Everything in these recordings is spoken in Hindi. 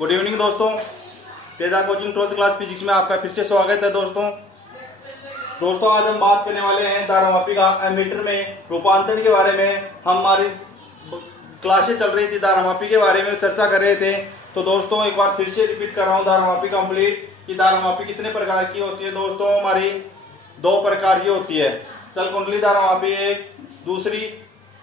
गुड इवनिंग दोस्तों। Teja coaching 12th class physics में आपका फिर से स्वागत है दोस्तों आज हम बात करने वाले हैं धारामापी का एमीटर में रूपांतरण के बारे में। हमारी क्लासें चल रही थी, धारामापी के बारे में चर्चा कर रहे थे। तो दोस्तों एक बार फिर से रिपीट कर रहा हूँ धारामापी कंप्लीट कि धारामापी कितने प्रकार की होती है। दोस्तों हमारी दो प्रकार की होती है, चल कुंडली धारामापी एक, दूसरी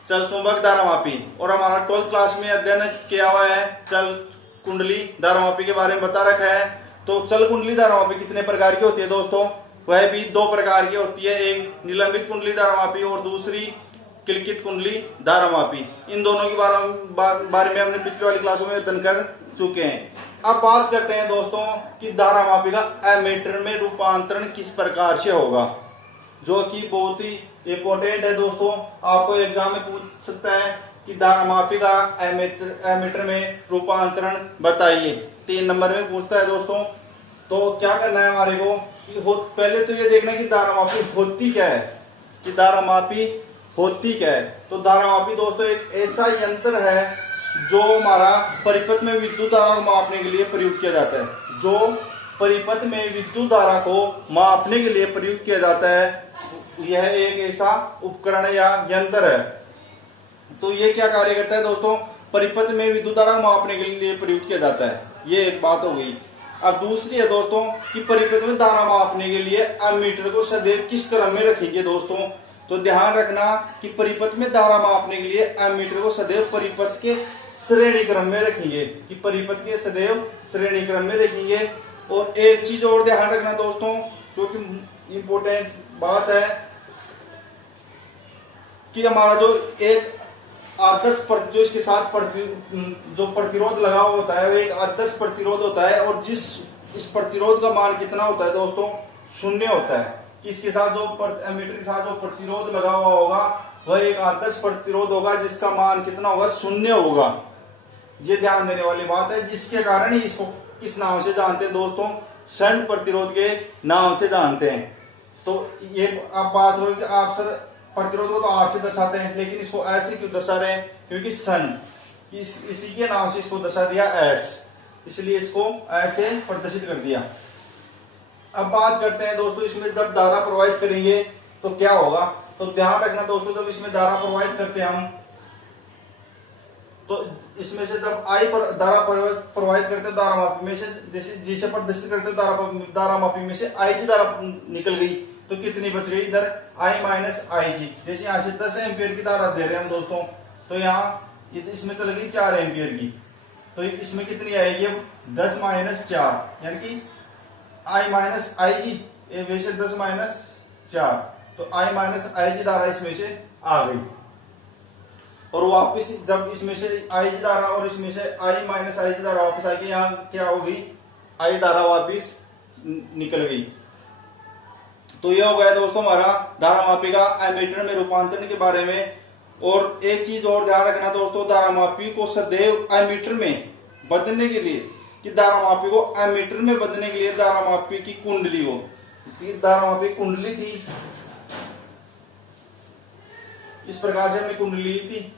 चल चुंबक धारामापी। और हमारा 12th क्लास में अध्ययन किया हुआ है चल कुंडली धारामापी के बारे में बता रखा है। तो चल कुंडली धारामापी कितने प्रकार की होती है दोस्तों, वह भी दो प्रकार की होती है, एक निलंबित कुंडली धारामापी और दूसरी किलकित कुंडली धारामापी। इन दोनों के बारे में हमने पिछली वाली क्लासों में अध्ययन कर चुके हैं। अब बात करते हैं दोस्तों कि धारामापी का एमीटर में रूपांतरण किस प्रकार से होगा, जो कि बहुत ही इंपॉर्टेंट है दोस्तों। आपको एग्जाम में पूछ सकता है कि धारामापी का एमीटर में रूपांतरण बताइए, 3 नंबर में पूछता है दोस्तों। तो क्या करना है हमारे को कि पहले तो ये देखना है कि धारामापी होती क्या है, कि धारामापी होती क्या है। तो धारामापी दोस्तों एक ऐसा यंत्र है जो हमारा परिपथ में विद्युत धारा को मापने के लिए प्रयुक्त किया जाता है। जो परिपथ में विद्युत धारा को मापने के लिए प्रयुक्त किया जाता है, यह एक ऐसा उपकरण या यंत्र है। तो ये क्या कार्य करता है दोस्तों, परिपथ में विद्युत धारा को मापने के लिए प्रयुक्त किया जाता है। ये एक बात हो गई। अब दूसरी है दोस्तों कि परिपथ में धारा मापने के लिए एमीटर को सदैव किस क्रम में रखेंगे दोस्तों। तो ध्यान रखना कि परिपथ में धारा मापने के लिए एमीटर को सदैव परिपथ के श्रेणी क्रम में रखेंगे, कि परिपथ के सदैव श्रेणी क्रम में रखेंगे। और एक चीज और ध्यान रखना दोस्तों, जो कि इंपोर्टेंट बात है, कि हमारा जो एक आदर्श जो इसके साथ जो प्रतिरोध लगा हुआ होता है, वो एक आदर्श प्रतिरोध होता है। और इस प्रतिरोध का मान कितना होता है दोस्तों, 0 होता है। कि इसके साथ जो एमीटर के साथ जो प्रतिरोध लगा हुआ होगा वह एक आदर्श प्रतिरोध होगा, जिसका मान कितना होगा, 0 होगा। ये ध्यान देने वाली बात है, जिसके कारण ही इसको किस नाम से जानते हैं दोस्तों, शंट प्रतिरोध के नाम से जानते हैं। तो ये अब बात हो कि आप सर प्रतिरोध को तो आर से दर्शाते हैं, लेकिन इसको ऐसे क्यों दर्शा रहे हैं, क्योंकि सन इसी के नाम से इसको दर्शा दिया एस, इसलिए इसको ऐसे प्रदर्शित कर दिया। अब बात करते हैं दोस्तों इसमें जब धारा प्रवाहित करेंगे तो क्या होगा। तो ध्यान रखना दोस्तों, जब इसमें धारा प्रवाहित करते हैं हम, तो इसमें से जब आई पर धारा प्रवाहित करते हैं धारामापी में से, जैसे जिसे प्रदर्शित करते हैं धारामापी में से आई जी धारा निकल गई, तो कितनी बच गई इधर, आई माइनस आई जी। जैसे यहाँ से 10 एम्पियर की धारा दे रहे हैं हम दोस्तों, तो यहाँ इसमें चल गई 4 एम्पियर की, तो इसमें कितनी आएगी, 10 माइनस 4, यानी कि आई माइनस आई जी, वैसे 10 माइनस 4, तो आई माइनस आई जी धारा इसमें से आ गई। और वापिस जब इसमें से आई जी धारा और इसमें से आई माइनस आई जी धारा वापस आएगी, यहाँ क्या होगी, आई धारा वापिस निकल गई। तो यह हो गया दोस्तों हमारा धारामापी का एमीटर में रूपांतरण के बारे में। और एक चीज और ध्यान रखना दोस्तों, धारामापी को सदैव एमीटर में बदलने के लिए, कि धारामापी को एमीटर में बदलने के लिए धारामापी की कुंडली हो, धारामापी कुंडली थी, इस प्रकार से हमने कुंडली ली थी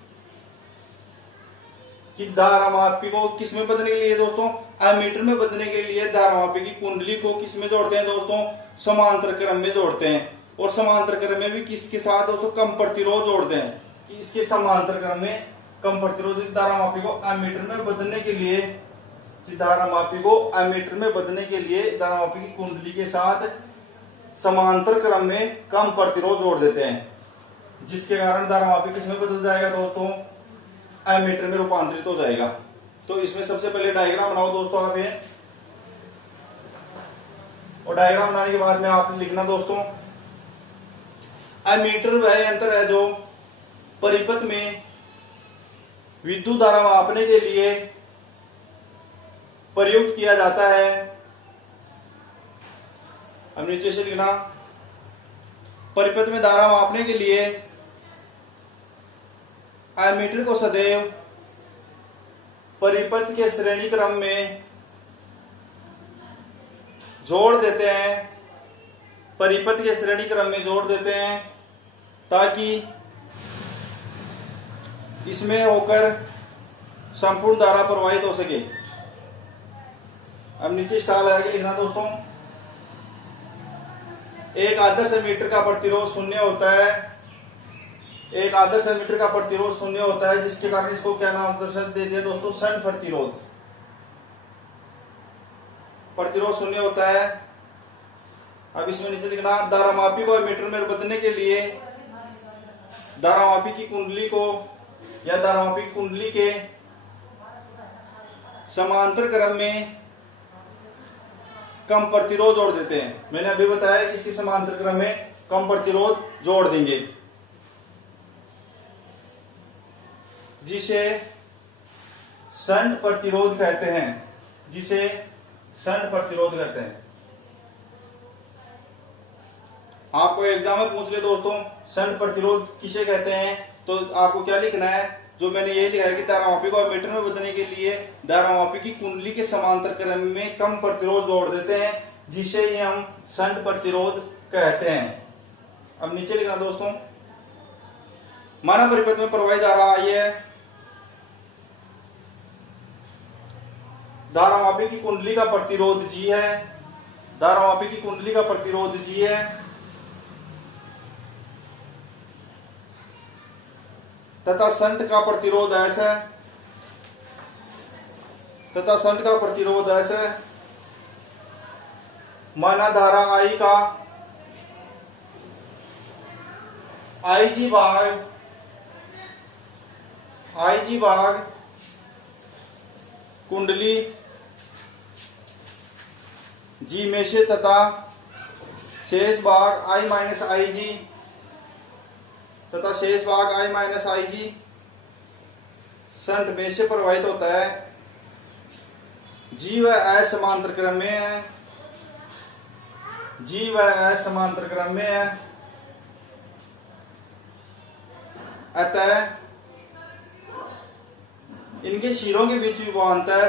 कि धारामापी को किस में बदलने के लिए दोस्तों, एमीटर में बदलने के लिए धारामापी की कुंडली को किस में जोड़ते हैं दोस्तों, समांतर क्रम में जोड़ते हैं। और समांतर क्रम में भी किसके साथ दोस्तों, कम प्रतिरोध जोड़ते हैं, कि इसके समांतर क्रम में कम प्रतिरोध। धारामापी को एमीटर में बदलने के लिए, धारामापी को एमीटर में बदलने के लिए धारामापी की कुंडली के साथ समांतर क्रम में कम प्रतिरोध जोड़ देते हैं, जिसके कारण धारामापी किस में बदल जाएगा दोस्तों, एमीटर में रूपांतरित हो जाएगा। तो इसमें सबसे पहले डायग्राम बनाओ दोस्तों आप ये, और डायग्राम बनाने के बाद में आपने लिखना दोस्तों, एमीटर वह यंत्र है जो परिपथ में विद्युत धारा मापने के लिए प्रयुक्त किया जाता है। अब नीचे से लिखना, परिपथ में धारा मापने के लिए एमीटर को सदैव परिपथ के श्रेणी क्रम में जोड़ देते हैं, परिपथ के श्रेणी क्रम में जोड़ देते हैं, ताकि इसमें होकर संपूर्ण धारा प्रवाहित हो सके। अब नीचे स्टार लगा के लिखना दोस्तों। एक आदर्श एमीटर का प्रतिरोध शून्य होता है, एक आदर्श एमीटर का प्रतिरोध शून्य होता है, जिसके कारण इसको क्या नाम दर्शा देते हैं दोस्तों, शंट प्रतिरोध। प्रतिरोध शून्य होता है। अब इसमें नीचे लिखना, धारामापी को एमीटर में बदलने के लिए धारामापी की कुंडली को या धारामापी की कुंडली के समांतर क्रम में कम प्रतिरोध जोड़ देते हैं। मैंने अभी बताया कि इसके समांतर क्रम में कम प्रतिरोध जोड़ देंगे, जिसे शंट प्रतिरोध कहते हैं, जिसे शंट प्रतिरोध कहते हैं। आपको एग्जाम में पूछ ले दोस्तों शंट प्रतिरोध किसे कहते हैं, तो आपको क्या लिखना है, जो मैंने ये लिखा है कि धारामापी को एमीटर में बदलने के लिए धारामापी की कुंडली के समांतर क्रम में कम प्रतिरोध जोड़ देते हैं, जिसे ही हम शंट प्रतिरोध कहते हैं। अब नीचे लिखना दोस्तों, माना परिपथ में प्रवाहित धारा आई है, धारामापी की कुंडली का प्रतिरोध G है, धारामापी की कुंडली का प्रतिरोध G है, तथा शंट का प्रतिरोध S है, तथा शंट का प्रतिरोध S है। माना धारा I का IG भाग कुंडली G में से तथा शेष भाग I माइनस IG तथा शेष भाग I माइनस IG शंट में से प्रवाहित होता है। G व S समांतर क्रम में है, G व S समांतर क्रम में है, अतः इनके शिरों के बीच विभवांतर,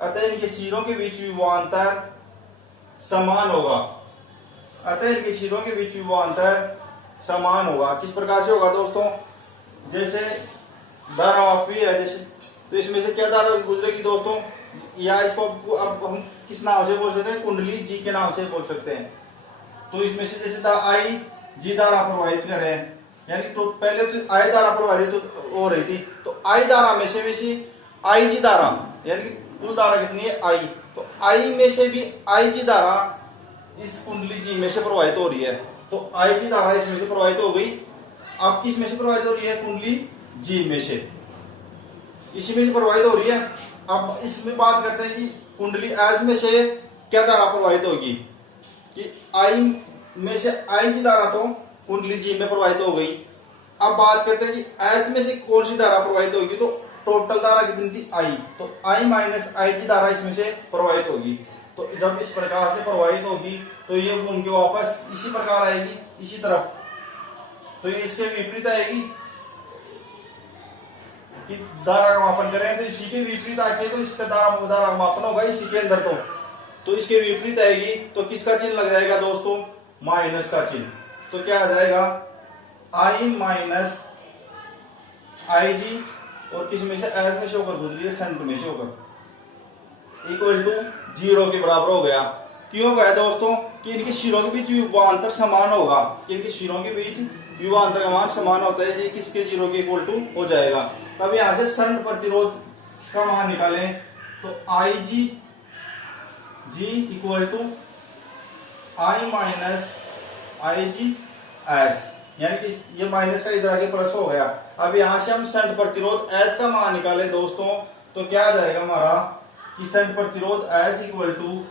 अतः इनके शिरों के बीच विभवांतर समान होगा, अतः इनके शिरों के बीच विभवांतर समान होगा। किस प्रकार से होगा दोस्तों, जैसे धारामापी है, जैसे तो इसमें से क्या धारा गुजरेगी दोस्तों, या इसको अब हम किस नाम से बोल सकते हैं, कुंडली G के नाम से बोल सकते हैं। तो इसमें से जैसे IG धारा प्रवाहित कर रहे हैं, यानी तो पहले तो I धारा प्रवाहित हो रही थी, तो I धारा में से IG धारा, यानी कि कुल धारा कितनी है I, तो I में से भी IG धारा इस कुंडली G में से प्रवाहित हो रही है। तो IG धारा इसमें से प्रवाहित हो गई। अब किस में से प्रवाहित हो रही है, कुंडली G में से, इसी में से प्रवाहित हो रही है। अब इसमें बात करते हैं कि कुंडली S में से क्या धारा प्रवाहित होगी, कि I में से IG धारा तो कुंडली G में प्रवाहित हो गई। अब बात करते हैं कि S में से कौन सी धारा प्रवाहित होगी, तो टोटल धारा कितनी थी I, तो I माइनस IG धारा इसमें से प्रवाहित होगी। तो जब इस प्रकार से प्रवाहित होगी तो ये घूम के वापस इसी प्रकार आएगी, इसी तरफ, तो ये इसके विपरीत आएगी। कि धारा का मापन करें तो इसी के विपरीत आके तो इसका धारा का मापन होगा इसी के अंदर, तो इसके विपरीत आएगी, तो किसका चिन्ह लग जाएगा दोस्तों, माइनस का चिन्ह। तो क्या आ जाएगा, I माइनस IG, और किस में से, S में से होकर गुजरी है, शंट में से होकर, इक्वल टू 0 के बराबर हो गया। क्यों गया दोस्तों, कि इनके शिरों के बीच विभवांतर समान होगा, इनके शिरों के बीच विभवांतर का मान समान होता है, ये किसके 0 के इक्वल टू हो जाएगा। तब यहां से शंट प्रतिरोध का मान निकालें, तो IG G equal to I minus IG S, यानी कि ये माइनस का इधर आगे प्लस हो गया। अब यहां से हम शंट प्रतिरोध S का मान निकालें दोस्तों, तो क्या आ जाएगा हमारा, कि शंट प्रतिरोध S इक्वल टू,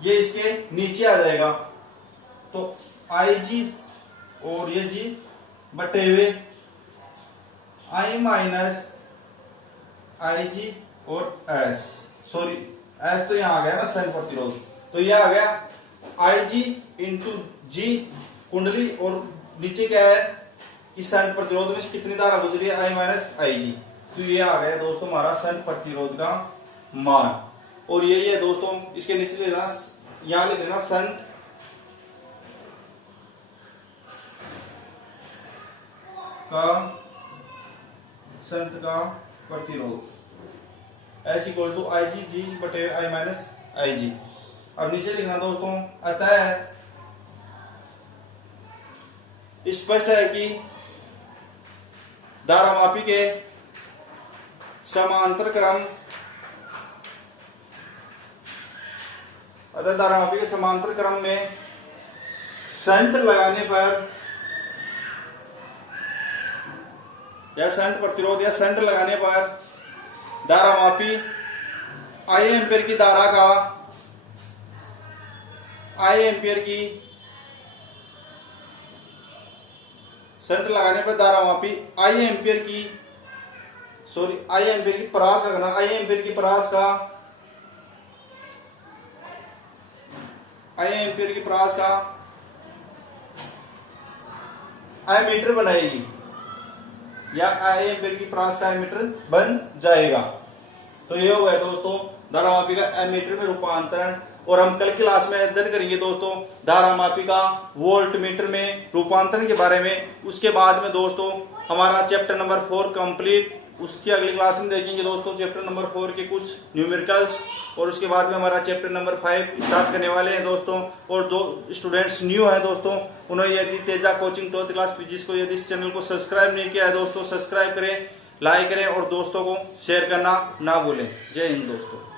ये इसके नीचे आ जाएगा, तो IG और ये G बटे हुए I माइनस IG और S, सॉरी S तो यहां आ गया ना शंट प्रतिरोध, तो ये आ गया IG इंटू G कुंडली, और नीचे क्या है कि शंट प्रतिरोध में कितनी धारा गुजरी है, I माइनस IG, तो ये आ गया दोस्तों हमारा शंट प्रतिरोध का मान। और यही है दोस्तों, इसके नीचे ले लेना, यहां ले लेना शंट का प्रतिरोध एस इक्वल टू आई जी जी बटे आई माइनस आई जी। अब नीचे लिखना दोस्तों, अतः स्पष्ट है कि धारामापी के समांतर क्रम धारामापी के समांतर क्रम में शंट लगाने पर या शंट प्रतिरोध या शंट लगाने पर धारामापी आई एम्पियर की धारा का आई एम्पियर की शंट लगाने पर धारामापी आई एम्पियर की परास का करना, आई एम्पियर की परास का एमीटर बनाएगी या आई एम्पियर की परास का एमीटर बन जाएगा। तो ये हो गया दोस्तों धारामापी का एमीटर में रूपांतरण। और हम कल क्लास में अध्ययन करेंगे दोस्तों धारामापी का वोल्ट मीटर में रूपांतरण के बारे में। उसके बाद में दोस्तों हमारा चैप्टर नंबर 4 कंप्लीट, उसकी अगली क्लास में देखेंगे दोस्तों चैप्टर नंबर 4 के कुछ न्यूमेरिकल्स। और उसके बाद में हमारा चैप्टर नंबर 5 स्टार्ट करने वाले हैं दोस्तों। और जो स्टूडेंट्स न्यू हैं दोस्तों, उन्होंने यदि Teja coaching 12th class physics को यदि इस चैनल को सब्सक्राइब नहीं किया है दोस्तों, सब्सक्राइब करें, लाइक करें और दोस्तों को शेयर करना ना भूलें। जय हिंद दोस्तों।